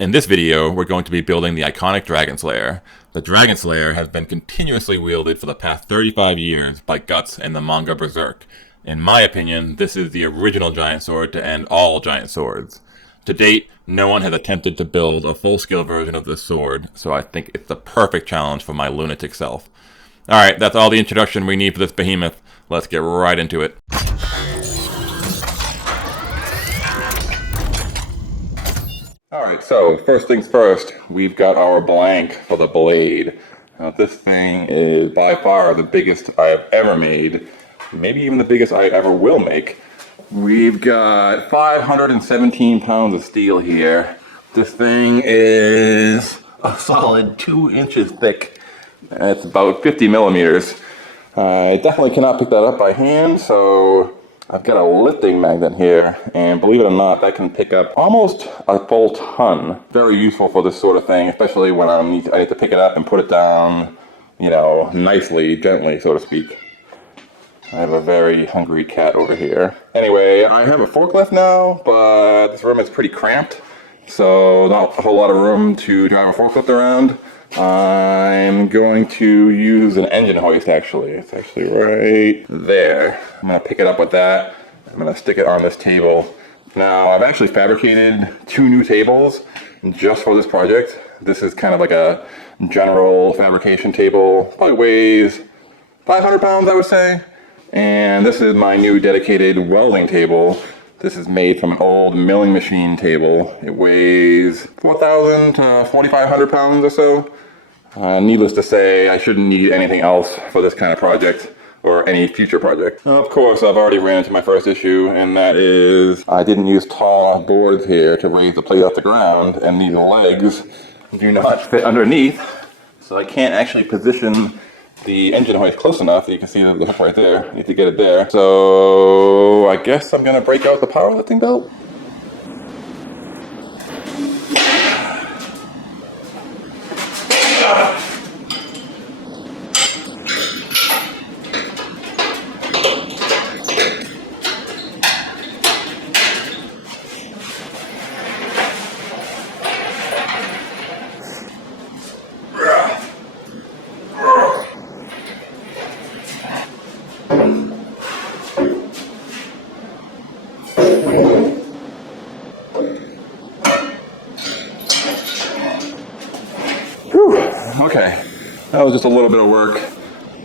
In this video, we're going to be building the iconic Dragonslayer. The Dragonslayer has been continuously wielded for the past 35 years by Guts and the manga Berserk. In my opinion, this is the original giant sword to end all giant swords. To date, no one has attempted to build a full-scale version of this sword, so I think it's the perfect challenge for my lunatic self. Alright, that's all the introduction we need for this behemoth. Let's get right into it. Alright, so first things first, we've got our blank for the blade. Now, this thing is by far the biggest I have ever made, maybe even the biggest I ever will make. We've got 517 pounds of steel here. This thing is a solid 2 inches thick. It's about 50 millimeters. I definitely cannot pick that up by hand, so I've got a lifting magnet here, and believe it or not, that can pick up almost a full ton. Very useful for this sort of thing, especially when I need to pick it up and put it down, nicely, gently, so to speak. I have a very hungry cat over here. Anyway, I have a forklift now, but this room is pretty cramped, so not a whole lot of room to drive a forklift around. I'm going to use an engine hoist, actually. It's actually right there. I'm going to pick it up with that. I'm going to stick it on this table. Now, I've actually fabricated 2 new tables just for this project. This is kind of like a general fabrication table. Probably weighs 500 pounds, I would say. And this is my new dedicated welding table. This is made from an old milling machine table. It weighs 4,000 to 4,500 pounds or so. Needless to say, I shouldn't need anything else for this kind of project or any future project. Of course, I've already ran into my first issue, and that is I didn't use tall boards here to raise the plate off the ground, and these legs do not fit underneath, so I can't actually position the engine hoist close enough. You can see the hook right there. I need to get it there. So I guess I'm gonna break out the powerlifting belt. Okay, that was just a little bit of work.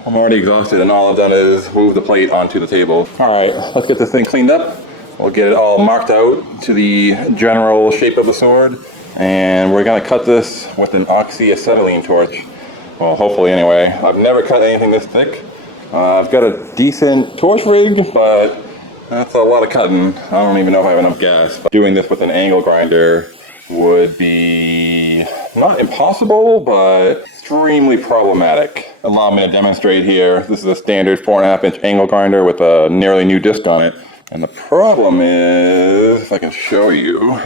I'm already exhausted, and all I've done is move the plate onto the table. Alright, let's get this thing cleaned up. We'll get it all marked out to the general shape of the sword, and we're going to cut this with an oxyacetylene torch. Well, hopefully anyway. I've never cut anything this thick. I've got a decent torch rig, but that's a lot of cutting. I don't even know if I have enough gas. But doing this with an angle grinder would be not impossible, but extremely problematic. Allow me to demonstrate here. This is a standard 4.5-inch angle grinder with a nearly new disc on it. And the problem is, if I can show you,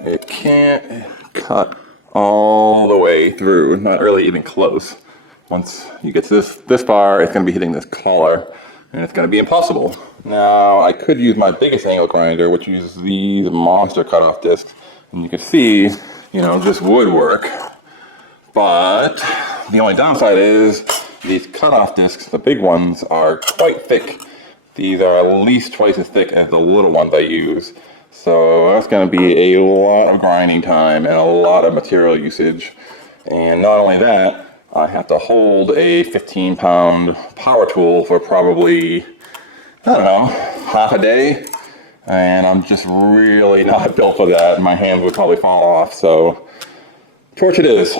it can't cut all the way through, not really even close. Once you get to this far, it's going to be hitting this collar, and it's going to be impossible. Now, I could use my biggest angle grinder, which uses these monster cutoff discs. And you can see, this would work. But the only downside is these cutoff discs, the big ones, are quite thick. These are at least twice as thick as the little ones I use. So that's going to be a lot of grinding time and a lot of material usage. And not only that, I have to hold a 15-pound power tool for probably, half a day. And I'm just really not built for that. My hands would probably fall off, so torch it is.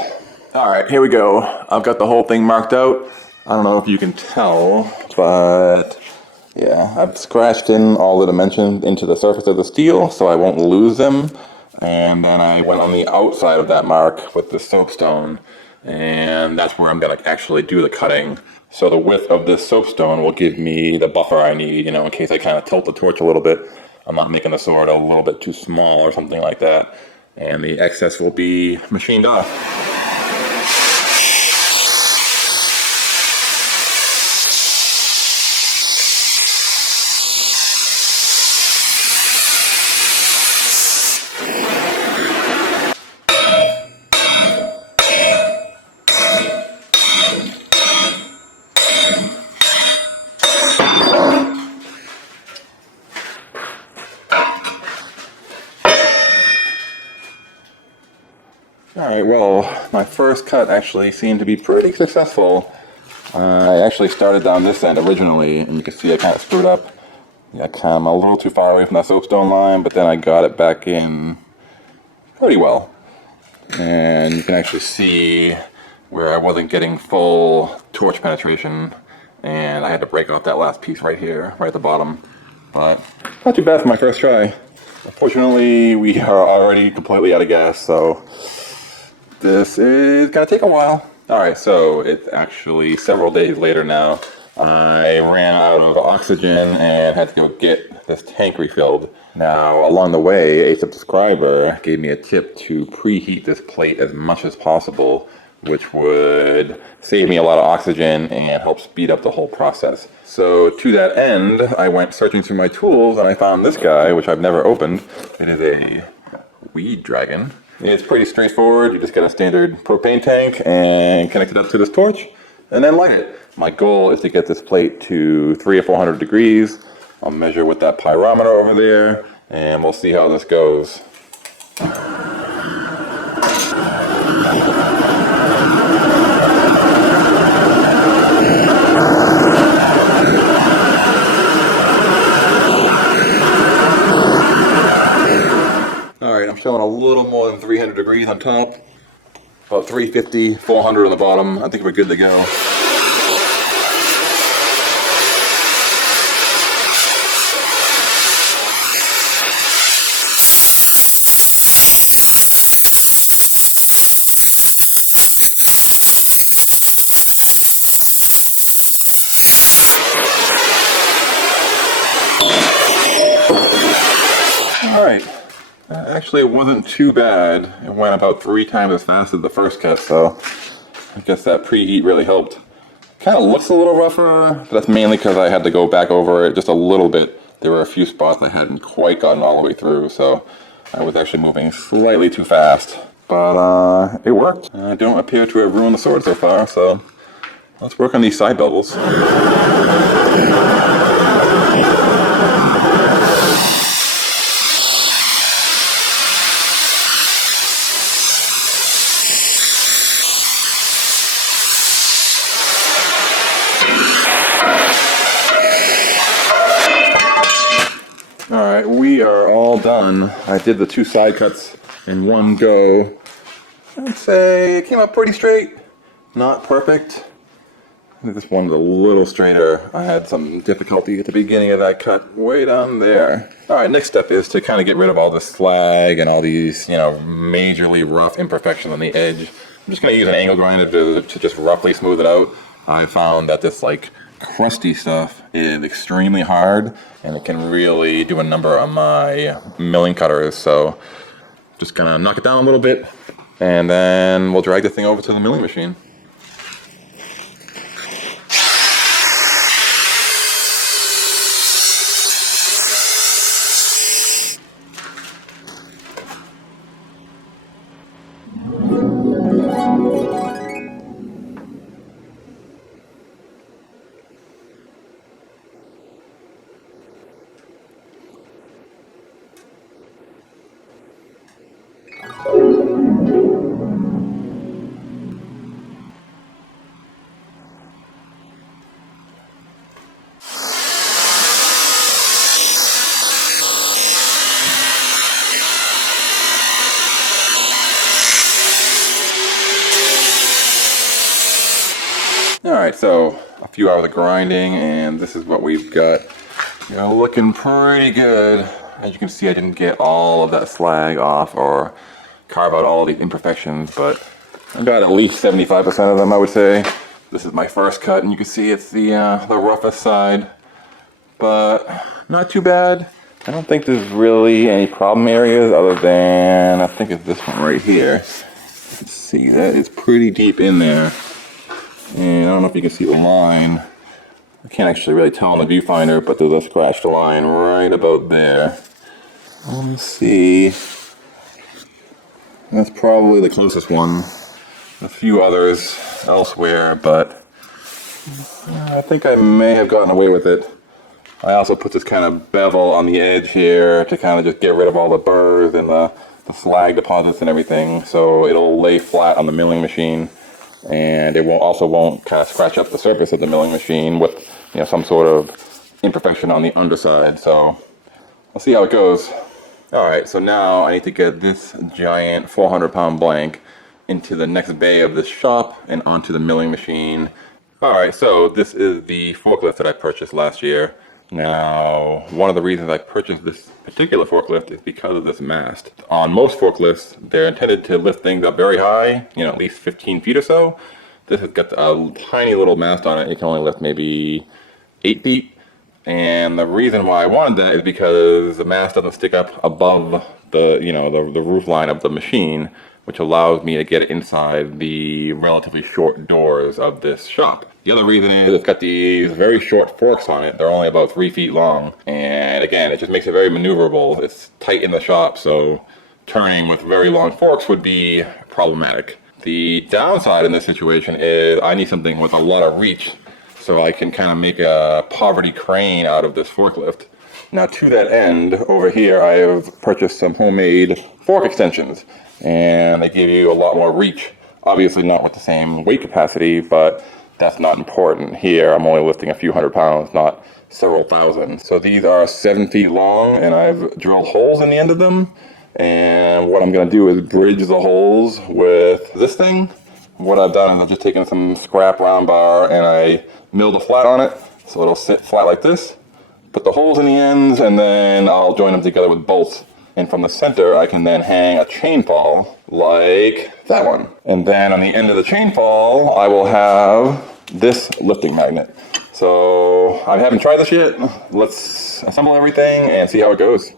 Alright, here we go. I've got the whole thing marked out. I don't know if you can tell, but yeah, I've scratched in all the dimensions into the surface of the steel so I won't lose them. And then I went on the outside of that mark with the soapstone, and that's where I'm going to actually do the cutting. So the width of this soapstone will give me the buffer I need, in case I kind of tilt the torch a little bit. I'm not making the sword a little bit too small or something like that. And the excess will be machined off. Alright, well, my first cut actually seemed to be pretty successful. I actually started down this end originally, and you can see I kind of screwed up. I came a little too far away from that soapstone line, but then I got it back in pretty well. And you can actually see where I wasn't getting full torch penetration, and I had to break off that last piece right here, right at the bottom. But not too bad for my first try. Unfortunately, we are already completely out of gas, so this is gonna take a while. Alright, so it's actually several days later now. I ran out of oxygen and had to go get this tank refilled. Now, along the way, a subscriber gave me a tip to preheat this plate as much as possible, which would save me a lot of oxygen and help speed up the whole process. So to that end, I went searching through my tools and I found this guy, which I've never opened. It is a weed dragon. It's pretty straightforward. You just get a standard propane tank and connect it up to this torch and then light it. My goal is to get this plate to 300 or 400 degrees. I'll measure with that pyrometer over there and we'll see how this goes. Alright, I'm showing a little more than 300 degrees on top. About 350, 400 on the bottom. I think we're good to go. Alright. Actually, it wasn't too bad. It went about 3 times as fast as the first cut, so I guess that preheat really helped. Kind of looks a little rougher, but that's mainly because I had to go back over it just a little bit. There were a few spots I hadn't quite gotten all the way through, so I was actually moving slightly too fast. But it worked. I don't appear to have ruined the sword so far, so let's work on these side bevels. Alright, we are all done. I did the 2 side cuts in one go. I'd say it came out pretty straight. Not perfect. This one's a little straighter. I had some difficulty at the beginning of that cut, way down there. Alright, next step is to kind of get rid of all this slag and all these, majorly rough imperfections on the edge. I'm just going to use an angle grinder to just roughly smooth it out. I found that this, crusty stuff is extremely hard, and it can really do a number on my milling cutters, so just gonna knock it down a little bit, and then we'll drag the thing over to the milling machine. Alright, so a few hours of grinding, and this is what we've got. Looking pretty good. As you can see, I didn't get all of that slag off or carve out all of these imperfections, but I got at least 75% of them, I would say. This is my first cut, and you can see it's the roughest side, but not too bad. I don't think there's really any problem areas other than, I think it's this one right here. Let's see, that is pretty deep in there. And I don't know if you can see the line. I can't actually really tell on the viewfinder, but there's a scratched line right about there. Let's see. That's probably the closest one. A few others elsewhere, but I think I may have gotten away with it. I also put this kind of bevel on the edge here to kind of just get rid of all the burrs and the the slag deposits and everything, so it'll lay flat on the milling machine, and it won't kind of scratch up the surface of the milling machine with some sort of imperfection on the underside. So I'll see how it goes. All right, so now I need to get this giant 400-pound blank into the next bay of this shop and onto the milling machine. All right, so this is the forklift that I purchased last year. Now, one of the reasons I purchased this particular forklift is because of this mast. On most forklifts, they're intended to lift things up very high, at least 15 feet or so. This has got a tiny little mast on it. It can only lift maybe 8 feet. And the reason why I wanted that is because the mast doesn't stick up above the roof line of the machine, which allows me to get inside the relatively short doors of this shop. The other reason is it's got these very short forks on it. They're only about 3 feet long. And again, it just makes it very maneuverable. It's tight in the shop, so turning with very long forks would be problematic. The downside in this situation is I need something with a lot of reach, so I can kind of make a poverty crane out of this forklift. Now, to that end, over here I have purchased some homemade fork extensions, and they give you a lot more reach. Obviously not with the same weight capacity, but that's not important. Here I'm only lifting a few hundred pounds, not several thousand. So these are 7 feet long, and I've drilled holes in the end of them. And what I'm gonna do is bridge the holes with this thing. What I've done is I've just taken some scrap round bar and I milled a flat on it, so it'll sit flat like this. Put the holes in the ends, and then I'll join them together with bolts. And from the center, I can then hang a chain fall like that one. And then on the end of the chain fall, I will have this lifting magnet. So I haven't tried this yet. Let's assemble everything and see how it goes.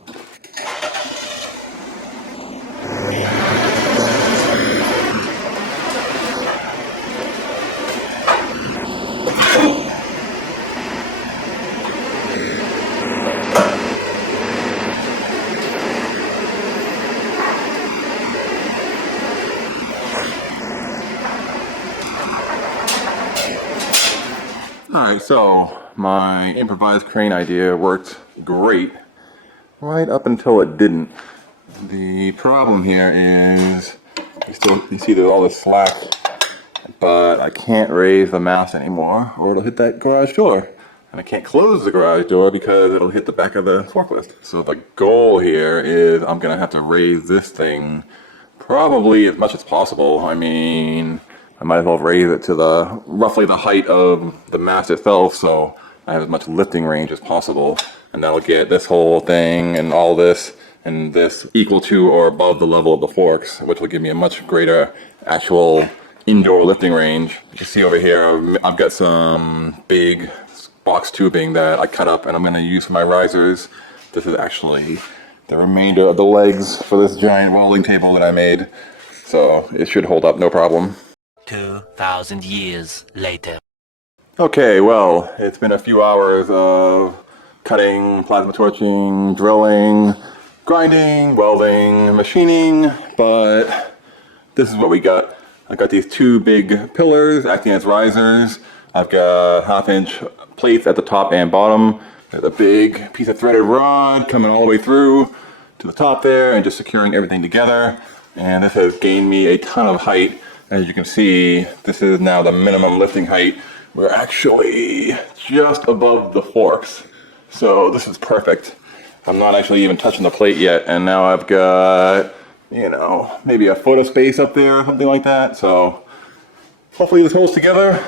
Alright, so my improvised crane idea worked great right up until it didn't. The problem here is you see there's all this slack, but I can't raise the mast anymore or it'll hit that garage door. And I can't close the garage door because it'll hit the back of the forklift. So the goal here is I'm going to have to raise this thing probably as much as possible. I mean, I might as well raise it to roughly the height of the mast itself, so I have as much lifting range as possible. And that'll get this whole thing and all this and this equal to or above the level of the forks, which will give me a much greater actual indoor lifting range. You can see over here, I've got some big box tubing that I cut up and I'm going to use for my risers. This is actually the remainder of the legs for this giant welding table that I made, so it should hold up no problem. 2,000 years later. Okay, well, it's been a few hours of cutting, plasma torching, drilling, grinding, welding, machining, but this is what we got. I got these two big pillars acting as risers. I've got 1/2-inch plates at the top and bottom. There's a big piece of threaded rod coming all the way through to the top there and just securing everything together. And this has gained me a ton of height. As you can see, this is now the minimum lifting height. We're actually just above the forks. So this is perfect. I'm not actually even touching the plate yet. And now I've got, maybe a foot of space up there or something like that. So hopefully this holds together.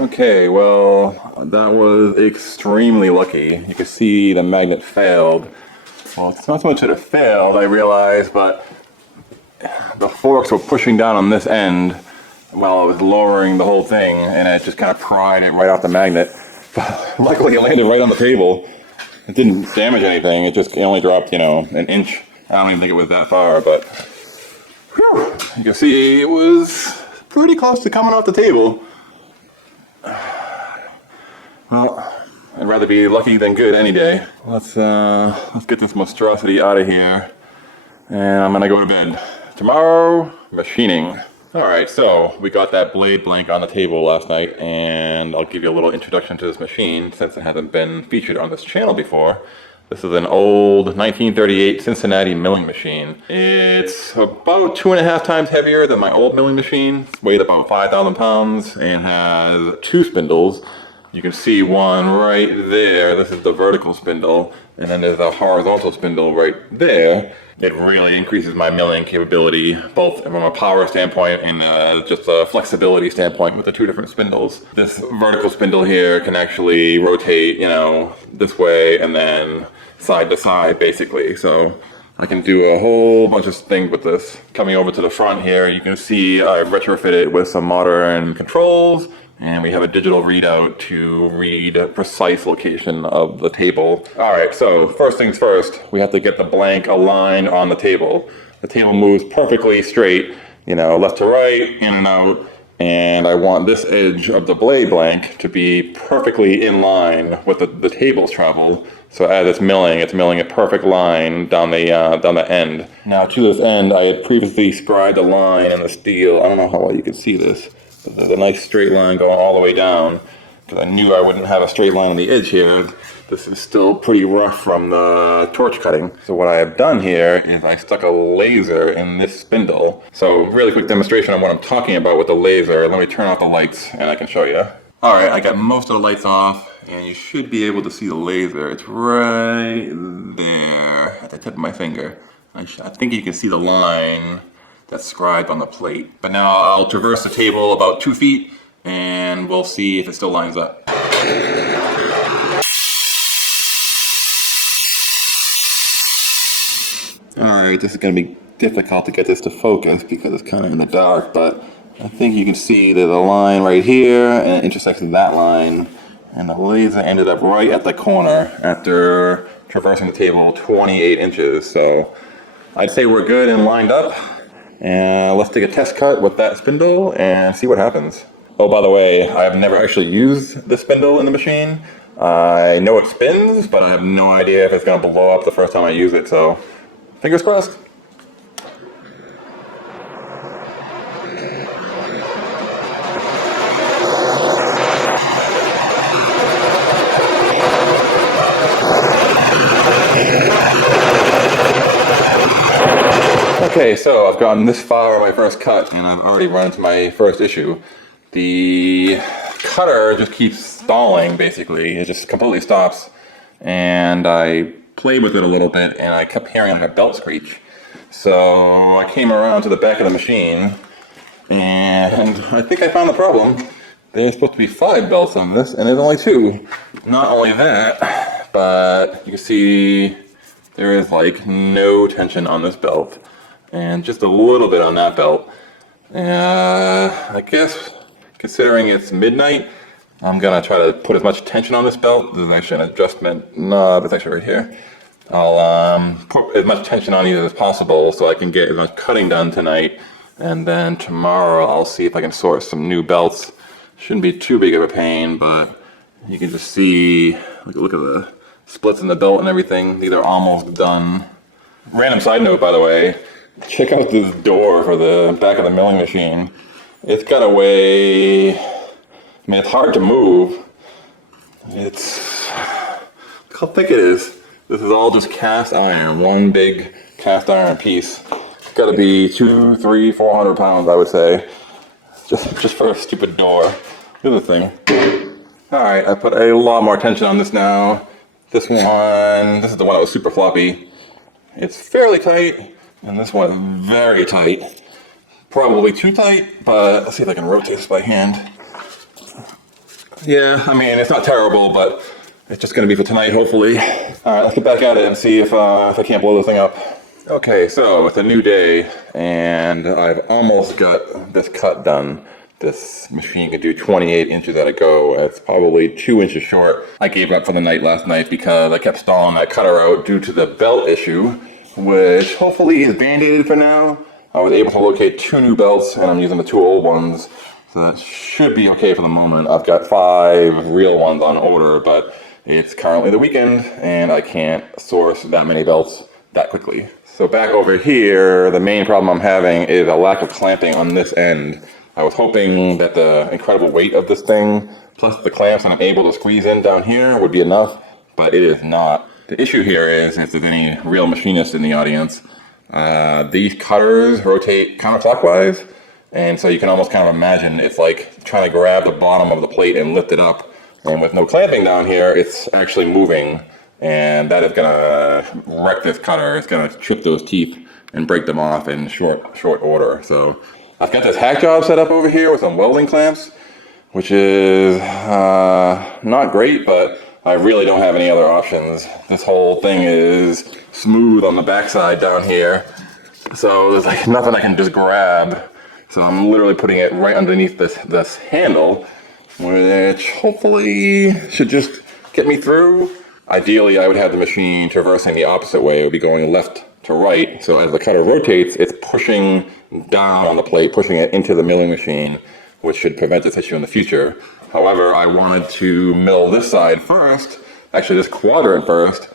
Okay, well, that was extremely lucky. You can see the magnet failed. Well, it's not so much that it failed, I realized, but the forks were pushing down on this end while I was lowering the whole thing, and it just kind of pried it right off the magnet. But luckily, it landed right on the table. It didn't damage anything, it only dropped, an inch. I don't even think it was that far, but whew, you can see it was pretty close to coming off the table. Well, I'd rather be lucky than good any day. Let's get this monstrosity out of here, and I'm gonna go to bed. Tomorrow, machining. Alright, so we got that blade blank on the table last night, and I'll give you a little introduction to this machine since it hasn't been featured on this channel before. This is an old 1938 Cincinnati milling machine. It's about 2.5 times heavier than my old milling machine. It's weighed about 5,000 pounds and has 2 spindles. You can see one right there. This is the vertical spindle, and then there's a horizontal spindle right there. It really increases my milling capability, both from a power standpoint and just a flexibility standpoint with the 2 different spindles. This vertical spindle here can actually rotate, this way and then side to side, basically. So I can do a whole bunch of things with this. Coming over to the front here, you can see I've retrofitted with some modern controls, and we have a digital readout to read a precise location of the table. All right, so first things first, we have to get the blank aligned on the table. The table moves perfectly straight, left to right, in and out, and I want this edge of the blade blank to be perfectly in line with the table's travel. So as it's milling a perfect line down the end. Now to this end, I had previously scribed a line in the steel. I don't know how well you can see this. There's a nice straight line going all the way down, because I knew I wouldn't have a straight line on the edge here. This is still pretty rough from the torch cutting. So what I have done here is I stuck a laser in this spindle. So really quick demonstration on what I'm talking about with the laser. Let me turn off the lights and I can show you. All right, I got most of the lights off, and you should be able to see the laser. It's right there at the tip of my finger. I think you can see the line that's scribed on the plate. But now I'll traverse the table about 2 feet, and we'll see if it still lines up. Alright, this is going to be difficult to get this to focus because it's kind of in the dark, but I think you can see there's a line right here, and it intersects with that line, and the laser ended up right at the corner after traversing the table 28 inches. So I'd say we're good and lined up. And let's take a test cut with that spindle and see what happens. Oh, by the way, I have never actually used this spindle in the machine. I know it spins, but I have no idea if it's going to blow up the first time I use it, so fingers crossed. Okay, so I've gotten this far on my first cut, and I've already run into my first issue. The cutter just keeps stalling, basically. It just completely stops. And I played with it a little bit, and I kept hearing my belt screech. So I came around to the back of the machine, and I think I found the problem. There's supposed to be 5 belts on this, and there's only 2. Not only that, but you can see there is like no tension on this belt. And just a little bit on that belt. I guess, considering it's midnight, I'm gonna try to put as much tension on this belt. There's actually an adjustment knob, it's actually right here. I'll put as much tension on it as possible so I can get as much cutting done tonight. And then tomorrow I'll see if I can source some new belts. Shouldn't be too big of a pain, but you can just see, look at the splits in the belt and everything. These are almost done. Random side note, by the way. Check out this door for the back of the milling machine. It's got a way, it's hard to move. Look how thick it is. This is all just cast iron, one big cast iron piece. It's gotta be 200, 300, 400 pounds, I would say. Just for a stupid door. Look at the thing. All right, I put a lot more tension on this now. This is the one that was super floppy. It's fairly tight. And this one is very tight. Probably too tight, but let's see if I can rotate this by hand. Yeah, I mean, it's not terrible, but it's just gonna be for tonight, hopefully. All right, let's get back at it and see if I can't blow this thing up. Okay, so it's a new day, and I've almost got this cut done. This machine can do 28 inches at a go. It's probably 2 inches short. I gave up for the night last night because I kept stalling that cutter out due to the belt issue, which hopefully is band-aided for now. I was able to locate 2 new belts, and I'm using the 2 old ones, so that should be okay for the moment. I've got 5 real ones on order, but it's currently the weekend, and I can't source that many belts that quickly. So back over here, the main problem I'm having is a lack of clamping on this end. I was hoping that the incredible weight of this thing, plus the clamps that I'm able to squeeze in down here, would be enough, but it is not. The issue here is, if there's any real machinists in the audience, these cutters rotate counterclockwise, and so you can almost kind of imagine it's like trying to grab the bottom of the plate and lift it up. And with no clamping down here, it's actually moving, and that is gonna wreck this cutter. It's gonna chip those teeth and break them off in short order. So I've got this hack job set up over here with some welding clamps, which is not great, but I really don't have any other options. This whole thing is smooth on the backside down here, so there's like nothing I can just grab. So I'm literally putting it right underneath this handle, which hopefully should just get me through. Ideally, I would have the machine traversing the opposite way. It would be going left to right. So as the cutter rotates, it's pushing down on the plate, pushing it into the milling machine, which should prevent this issue in the future. However, I wanted to mill this side first, actually this quadrant first,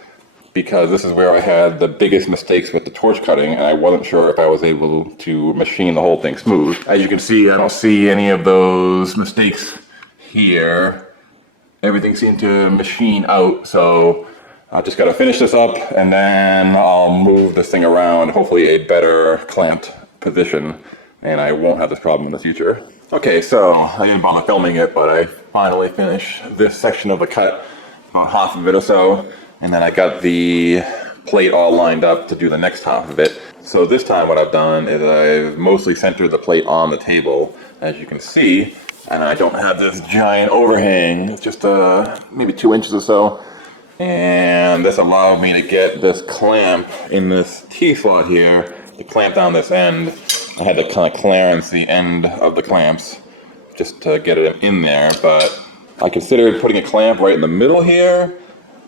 because this is where I had the biggest mistakes with the torch cutting, and I wasn't sure if I was able to machine the whole thing smooth. As you can see, I don't see any of those mistakes here. Everything seemed to machine out, so I just gotta finish this up, and then I'll move this thing around, hopefully a better clamped position, and I won't have this problem in the future. Okay, so I didn't bother filming it, but I finally finished this section of the cut, about half of it or so, and then I got the plate all lined up to do the next half of it. So this time what I've done is I've mostly centered the plate on the table, as you can see, and I don't have this giant overhang. It's just maybe 2 inches or so. And this allowed me to get this clamp in this T-slot here to clamp down this end. I had to kind of clearance the end of the clamps just to get it in there, but I considered putting a clamp right in the middle here,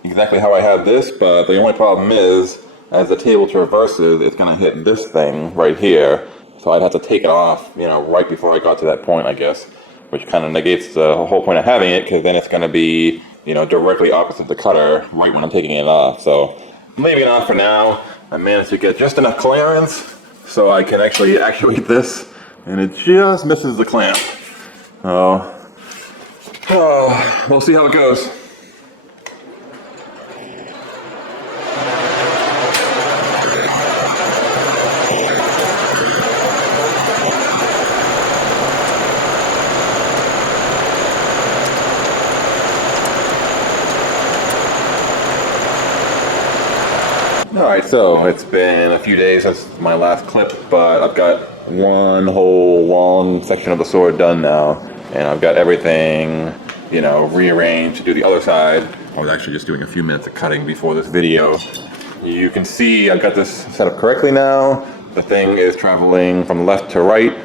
exactly how I have this, but the only problem is, as the table traverses, it's going to hit this thing right here, so I'd have to take it off, right before I got to that point, I guess, which kind of negates the whole point of having it, because then it's going to be, directly opposite the cutter right when I'm taking it off. So I'm leaving it on for now. I managed to get just enough clearance so I can actually actuate this, and it just misses the clamp. So, we'll see how it goes. Alright, so it's been a few days since my last clip, but I've got one whole long section of the sword done now, and I've got everything, rearranged to do the other side. I was actually just doing a few minutes of cutting before this video. You can see I've got this set up correctly now. The thing is traveling from left to right.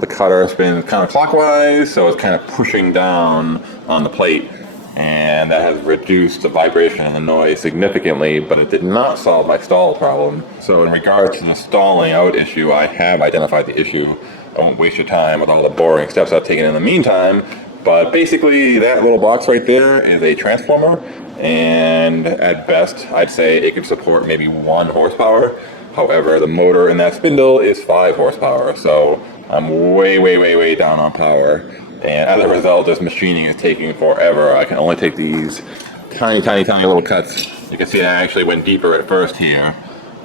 The cutter spins counterclockwise, so it's kind of pushing down on the plate. And that has reduced the vibration and the noise significantly, but it did not solve my stall problem. So in regards to the stalling out issue, I have identified the issue. I won't waste your time with all the boring steps I've taken in the meantime, but basically that little box right there is a transformer, and at best I'd say it could support maybe 1 horsepower. However, the motor in that spindle is 5 horsepower, so I'm way down on power. And as a result, this machining is taking forever. I can only take these tiny little cuts. You can see I actually went deeper at first here,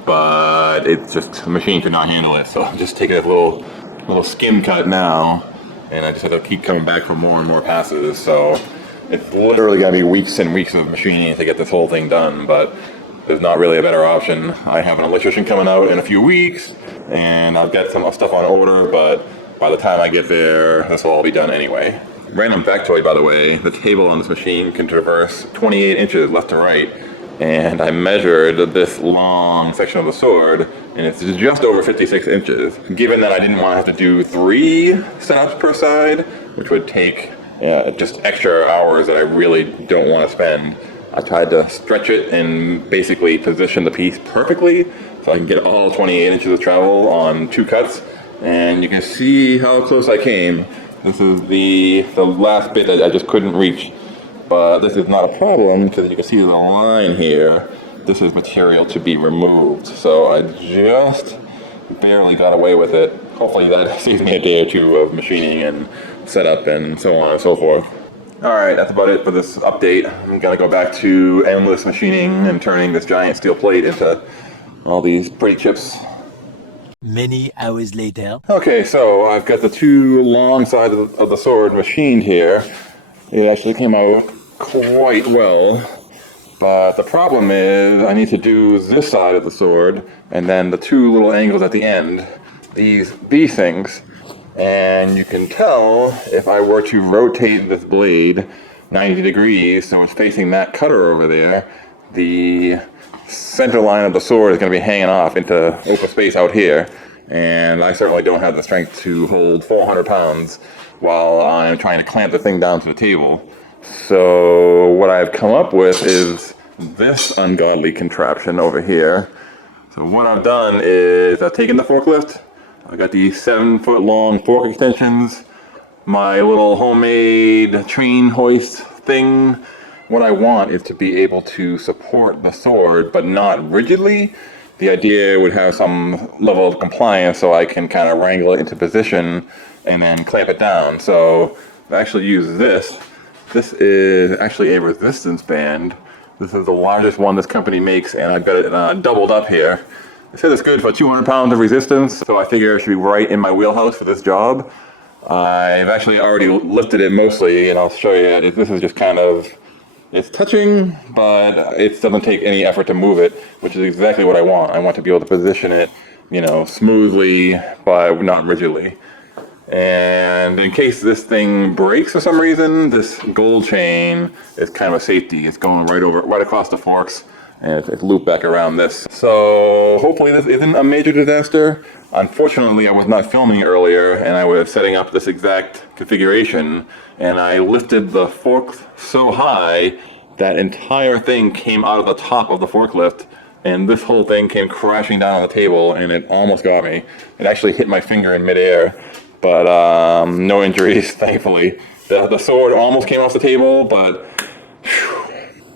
but it's just, the machine could not handle it. So I'm just taking a little skim cut now, and I just have to keep coming back for more and more passes. So it's literally gonna be weeks and weeks of machining to get this whole thing done, but there's not really a better option. I have an electrician coming out in a few weeks, and I've got some stuff on order, but by the time I get there, this will all be done anyway. Random factoid, by the way, the table on this machine can traverse 28 inches left to right, and I measured this long section of the sword, and it's just over 56 inches. Given that I didn't want to have to do 3 setups per side, which would take just extra hours that I really don't want to spend, I tried to stretch it and basically position the piece perfectly so I can get all 28 inches of travel on 2 cuts. And you can see how close I came. This is the last bit that I just couldn't reach. But this is not a problem because you can see the line here. This is material to be removed. So I just barely got away with it. Hopefully that saves me a day or 2 of machining and setup and so on and so forth. Alright, that's about it for this update. I'm gonna go back to endless machining and turning this giant steel plate into all these pretty chips. Many hours later. Okay, so I've got the 2 long sides of the sword machined here. It actually came out quite well. But the problem is I need to do this side of the sword and then the 2 little angles at the end. These things. And you can tell if I were to rotate this blade 90 degrees so it's facing that cutter over there, the center line of the sword is going to be hanging off into open space out here. And I certainly don't have the strength to hold 400 pounds while I'm trying to clamp the thing down to the table. So what I've come up with is this ungodly contraption over here. So what I've done is I've taken the forklift. I got these 7-foot long fork extensions, my little homemade train hoist thing. What I want is to be able to support the sword, but not rigidly. The idea would have some level of compliance so I can kind of wrangle it into position and then clamp it down. So I actually use this. This is actually a resistance band. This is the largest one this company makes, and I've got it doubled up here. It says it's good for 200 pounds of resistance, so I figure it should be right in my wheelhouse for this job. I've actually already lifted it mostly, and I'll show you. This is just kind of, it's touching, but it doesn't take any effort to move it, which is exactly what I want. I want to be able to position it, smoothly, but not rigidly. And in case this thing breaks for some reason, this gold chain is kind of a safety. It's going right across the forks. And it's looped back around this. So hopefully this isn't a major disaster. Unfortunately, I was not filming earlier and I was setting up this exact configuration and I lifted the fork so high that entire thing came out of the top of the forklift and this whole thing came crashing down on the table and it almost got me. It actually hit my finger in midair, but no injuries, thankfully. The sword almost came off the table, but whew,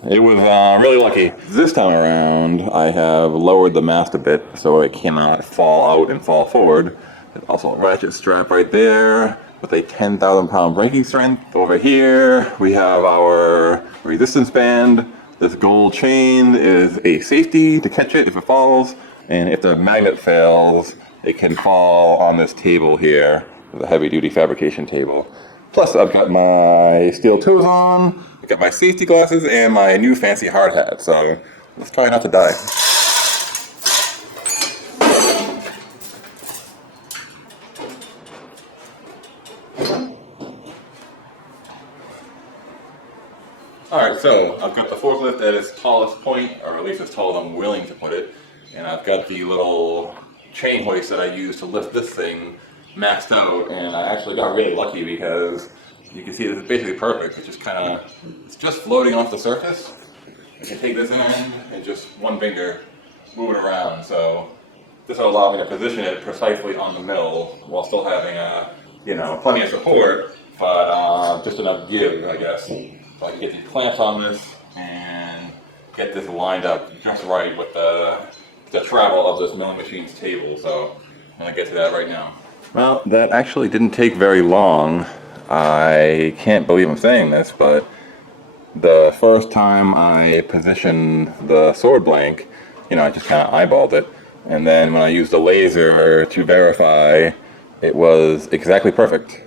it was really lucky. This time around, I have lowered the mast a bit so it cannot fall out and fall forward. There's also a ratchet strap right there with a 10,000 pound breaking strength. Over here, we have our resistance band. This gold chain is a safety to catch it if it falls. And if the magnet fails, it can fall on this table here, the heavy duty fabrication table. Plus, I've got my steel toes on. I got my safety glasses and my new fancy hard hat, so let's try not to die. Alright, so I've got the forklift at its tallest point, or at least as tall as I'm willing to put it, and I've got the little chain hoist that I use to lift this thing maxed out, and I actually got really lucky because you can see this is basically perfect. It's just floating off the surface. I can take this end and just one finger move it around. So this will allow me to position it precisely on the mill while still having plenty of support, but just enough give, I guess. So I can get these clamps on this and get this lined up just right with the travel of this milling machine's table. So I'm gonna get to that right now. Well, that actually didn't take very long. I can't believe I'm saying this, but the first time I positioned the sword blank, I just kind of eyeballed it. And then when I used the laser to verify, it was exactly perfect.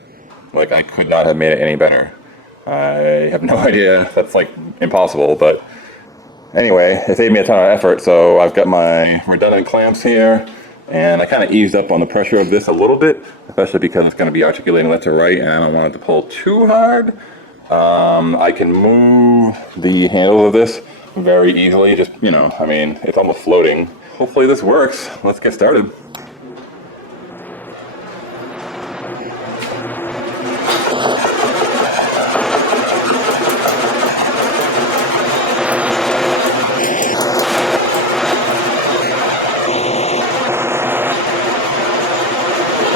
Like, I could not have made it any better. I have no idea. That's like impossible, but anyway, it saved me a ton of effort. So I've got my redundant clamps here. And I kind of eased up on the pressure of this a little bit, especially because it's going to be articulating left to right and I don't want it to pull too hard. I can move the handle of this very easily, it's almost floating. hopefully this works. Let's get started.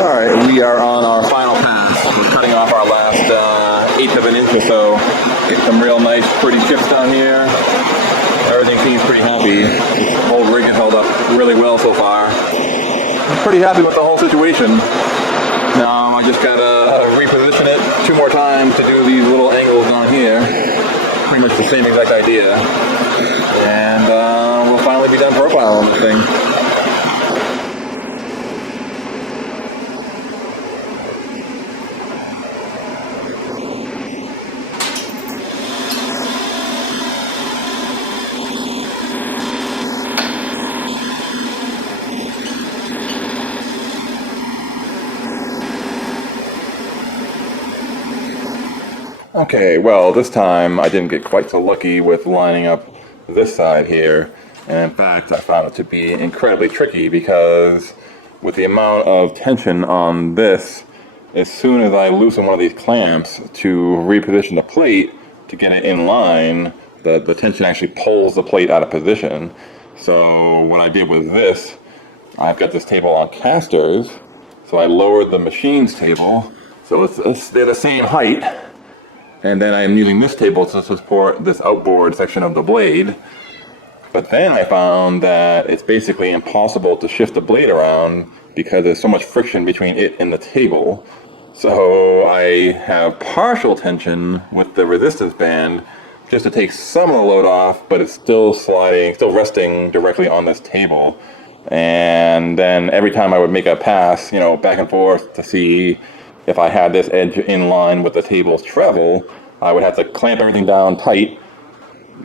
Alright, we are on our final pass. We're cutting off our last eighth of an inch or so. Get some real nice, pretty chips down here. Everything seems pretty happy. The whole rig has held up really well so far. I'm pretty happy with the whole situation. Now I just gotta reposition it 2 more times to do these little angles down here. Pretty much the same exact idea. And we'll finally be done profiling this thing. Okay, well, this time I didn't get quite so lucky with lining up this side here. And in fact, I found it to be incredibly tricky because with the amount of tension on this, as soon as I loosen one of these clamps to reposition the plate to get it in line, the tension actually pulls the plate out of position. So what I did with this, I've got this table on casters, so I lowered the machine's table, so they're the same height. And then I'm using this table to support this outboard section of the blade. But then I found that it's basically impossible to shift the blade around because there's so much friction between it and the table. So I have partial tension with the resistance band just to take some of the load off, but it's still sliding, still resting directly on this table. And then every time I would make a pass, back and forth to see if I had this edge in line with the table's travel, I would have to clamp everything down tight,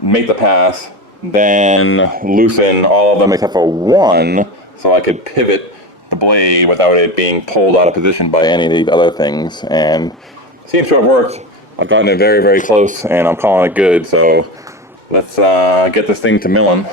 make the pass, then loosen all of them except for one, so I could pivot the blade without it being pulled out of position by any of these other things. And it seems to have worked. I've gotten it very, very close, and I'm calling it good. So let's get this thing to milling.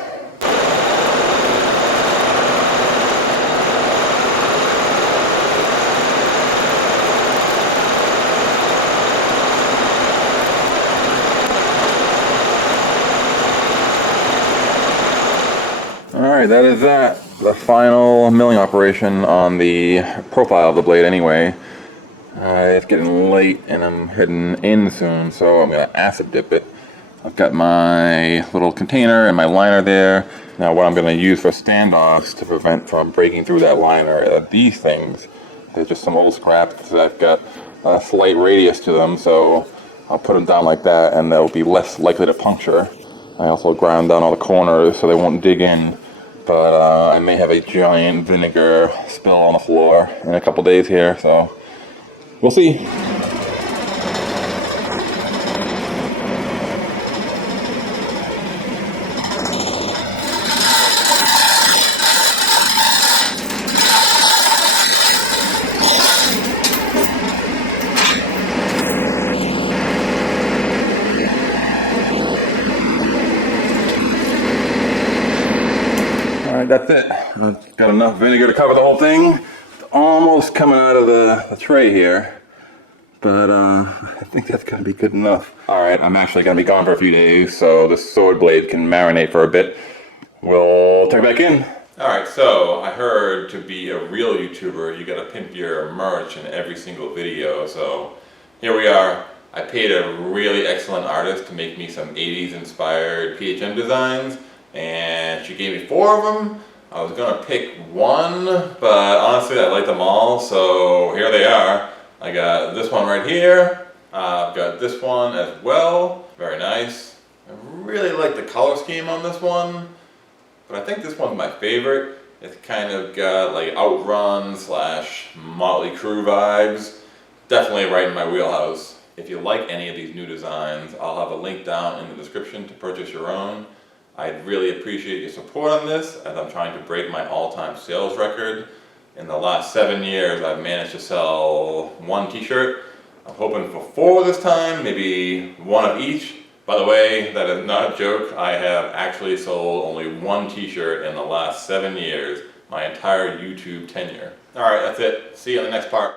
Alright, that is that. The final milling operation on the profile of the blade anyway. It's getting late and I'm heading in soon, so I'm going to acid dip it. I've got my little container and my liner there. Now what I'm going to use for standoffs to prevent from breaking through that liner are these things. They're just some old scraps that I've got a slight radius to them, so I'll put them down like that and they'll be less likely to puncture. I also ground down all the corners so they won't dig in. But I may have a giant vinegar spill on the floor in a couple days here, so we'll see. That's it. I've got enough vinegar to cover the whole thing. It's almost coming out of the tray here, but I think that's going to be good enough. Alright, I'm actually going to be gone for a few days, so the sword blade can marinate for a bit. We'll check back in. Alright, so I heard to be a real YouTuber, you got to pimp your merch in every single video, so here we are. I paid a really excellent artist to make me some 80s inspired PHM designs, and she gave me 4 of them. I was gonna pick one, but honestly I like them all, so here they are. I got this one right here. I've got this one as well. Very nice. I really like the color scheme on this one, but I think this one's my favorite. It's kind of got like Outrun / Motley Crue vibes. Definitely right in my wheelhouse. If you like any of these new designs, I'll have a link down in the description to purchase your own. I'd really appreciate your support on this, as I'm trying to break my all-time sales record. In the last 7 years, I've managed to sell 1 t-shirt. I'm hoping for 4 this time, maybe 1 of each. By the way, that is not a joke. I have actually sold only one t-shirt in the last 7 years, my entire YouTube tenure. All right, that's it. See you on the next part.